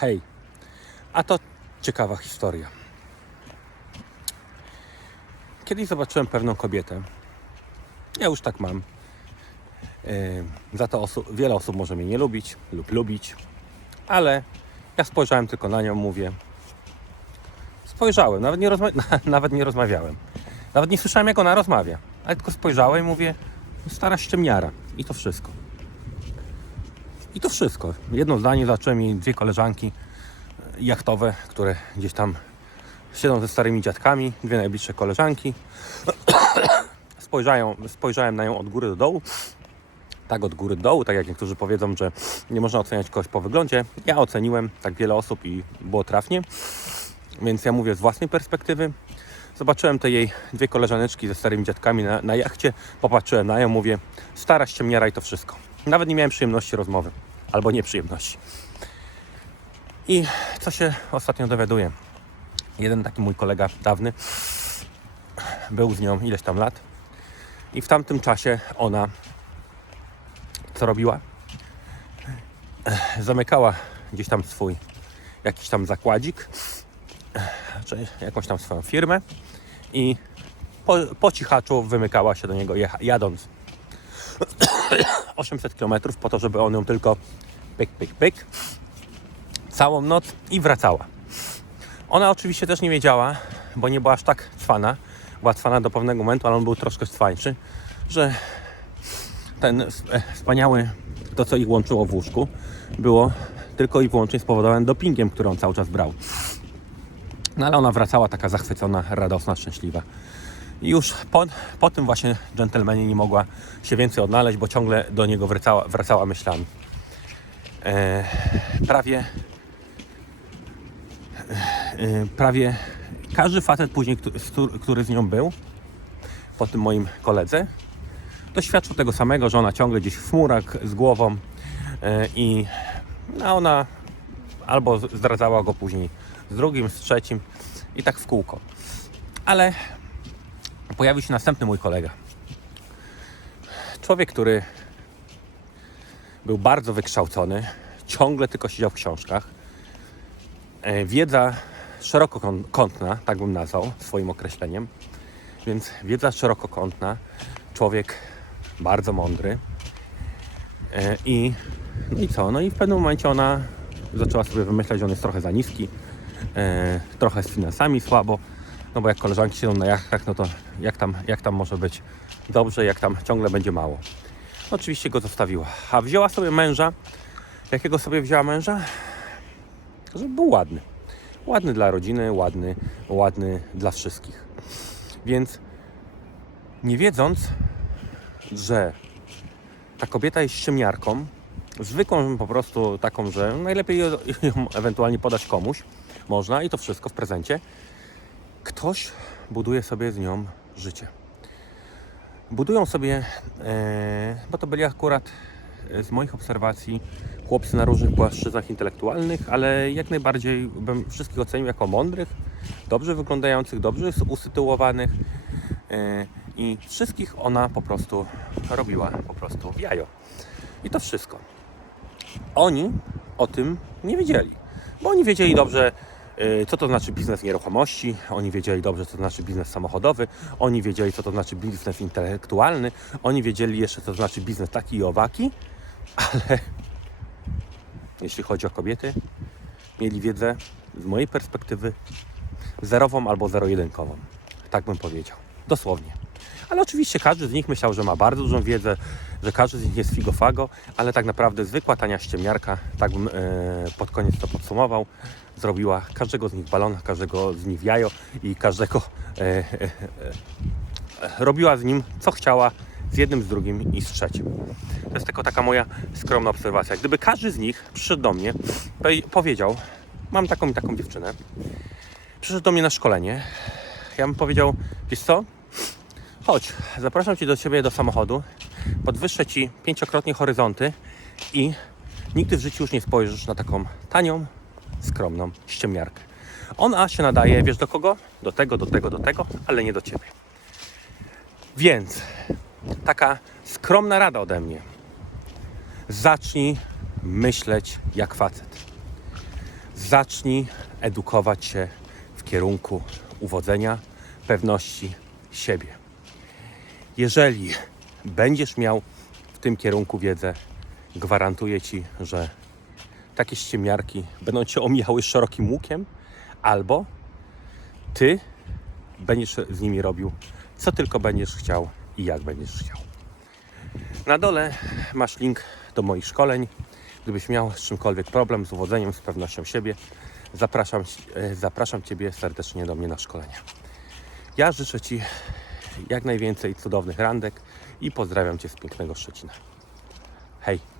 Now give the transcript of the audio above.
Hej, a to ciekawa historia. Kiedyś zobaczyłem pewną kobietę. Ja już tak mam. Yy, za to osu- wiele osób może mnie nie lubić lub lubić, ale ja spojrzałem tylko na nią, mówię. Spojrzałem, nawet nie, nawet nie rozmawiałem. Nawet nie słyszałem, jak ona rozmawia, ale tylko spojrzałem i mówię, stara ściemniara. I to wszystko. I to wszystko. Jedno zdanie zacząłem i dwie koleżanki e, jachtowe, które gdzieś tam siedzą ze starymi dziadkami, dwie najbliższe koleżanki. Spojrzałem, spojrzałem na nią od góry do dołu. Tak od góry do dołu, tak jak niektórzy powiedzą, że nie można oceniać kogoś po wyglądzie. Ja oceniłem tak wiele osób i było trafnie. Więc ja mówię z własnej perspektywy. Zobaczyłem te jej dwie koleżaneczki ze starymi dziadkami na, na jachcie. Popatrzyłem na nią, mówię, stara ściemniara i to wszystko. Nawet nie miałem przyjemności rozmowy. Albo nieprzyjemności. I co się ostatnio dowiaduję? Jeden taki mój kolega dawny był z nią ileś tam lat. I w tamtym czasie ona co robiła? Zamykała gdzieś tam swój jakiś tam zakładzik, czy jakąś tam swoją firmę i po, po cichaczu wymykała się do niego jadąc 800 km po to, żeby on ją tylko pyk, pyk, pyk całą noc i wracała. Ona oczywiście też nie wiedziała, bo nie była aż tak cwana. Była cwana do pewnego momentu, ale on był troszkę cwańszy, że ten e, wspaniały, to co ich łączyło w łóżku, było tylko i wyłącznie spowodowane dopingiem, który on cały czas brał. No ale ona wracała taka zachwycona, radosna, szczęśliwa. I już po, po tym właśnie dżentelmenie nie mogła się więcej odnaleźć, bo ciągle do niego wracała, wracała myślami. E, prawie e, prawie każdy facet później, któ- z któ- który z nią był, po tym moim koledze, doświadczył tego samego, że ona ciągle gdzieś w chmurach z głową e, i no, ona albo zdradzała go później z drugim, z trzecim i tak w kółko. Ale pojawił się następny mój kolega. Człowiek, który był bardzo wykształcony, ciągle tylko siedział w książkach. E, Wiedza szerokokątna, tak bym nazwał swoim określeniem. Więc wiedza szerokokątna, człowiek bardzo mądry. E, I, no i co? No i w pewnym momencie ona zaczęła sobie wymyślać, że on jest trochę za niski, e, trochę z finansami słabo. No bo jak koleżanki siedzą na jachtach, no to jak tam, jak tam może być dobrze, jak tam ciągle będzie mało. Oczywiście go zostawiła. A wzięła sobie męża. Jakiego sobie wzięła męża? Żeby był ładny. Ładny dla rodziny, ładny, ładny dla wszystkich. Więc nie wiedząc, że ta kobieta jest ściemniarką, zwykłą po prostu taką, że najlepiej ją ewentualnie podać komuś, można i to wszystko w prezencie, ktoś buduje sobie z nią życie. Budują sobie, e, bo to byli akurat e, z moich obserwacji chłopcy na różnych płaszczyznach intelektualnych, ale jak najbardziej bym wszystkich ocenił jako mądrych, dobrze wyglądających, dobrze usytuowanych e, i wszystkich ona po prostu robiła po prostu jajo. I to wszystko. Oni o tym nie wiedzieli, bo oni wiedzieli dobrze, co to znaczy biznes nieruchomości, oni wiedzieli dobrze, co to znaczy biznes samochodowy, oni wiedzieli, co to znaczy biznes intelektualny, oni wiedzieli jeszcze, co to znaczy biznes taki i owaki, ale jeśli chodzi o kobiety, mieli wiedzę z mojej perspektywy zerową albo zero-jedynkową. Tak bym powiedział. Dosłownie. Ale oczywiście każdy z nich myślał, że ma bardzo dużą wiedzę, że każdy z nich jest figofago, ale tak naprawdę zwykła tania ściemniarka, tak bym e, pod koniec to podsumował, zrobiła każdego z nich balona, każdego z nich jajo i każdego e, e, e, robiła z nim co chciała, z jednym, z drugim i z trzecim. To jest tylko taka moja skromna obserwacja. Gdyby każdy z nich przyszedł do mnie, powie- powiedział, mam taką i taką dziewczynę, przyszedł do mnie na szkolenie, ja bym powiedział, wiesz co, chodź, zapraszam Cię do siebie do samochodu, podwyższę Ci pięciokrotnie horyzonty i nigdy w życiu już nie spojrzysz na taką tanią, skromną ściemniarkę. Ona się nadaje, wiesz do kogo? Do tego, do tego, do tego, ale nie do Ciebie. Więc taka skromna rada ode mnie. Zacznij myśleć jak facet. zacznij edukować się w kierunku uwodzenia, pewności siebie. Jeżeli będziesz miał w tym kierunku wiedzę, gwarantuję Ci, że takie ściemniarki będą Cię omijały szerokim łukiem, albo Ty będziesz z nimi robił, co tylko będziesz chciał i jak będziesz chciał. Na dole masz link do moich szkoleń. Gdybyś miał z czymkolwiek problem, z uwodzeniem, z pewnością siebie, zapraszam, e, zapraszam Ciebie serdecznie do mnie na szkolenia. Ja życzę Ci jak najwięcej cudownych randek i pozdrawiam Cię z pięknego Szczecina. Hej!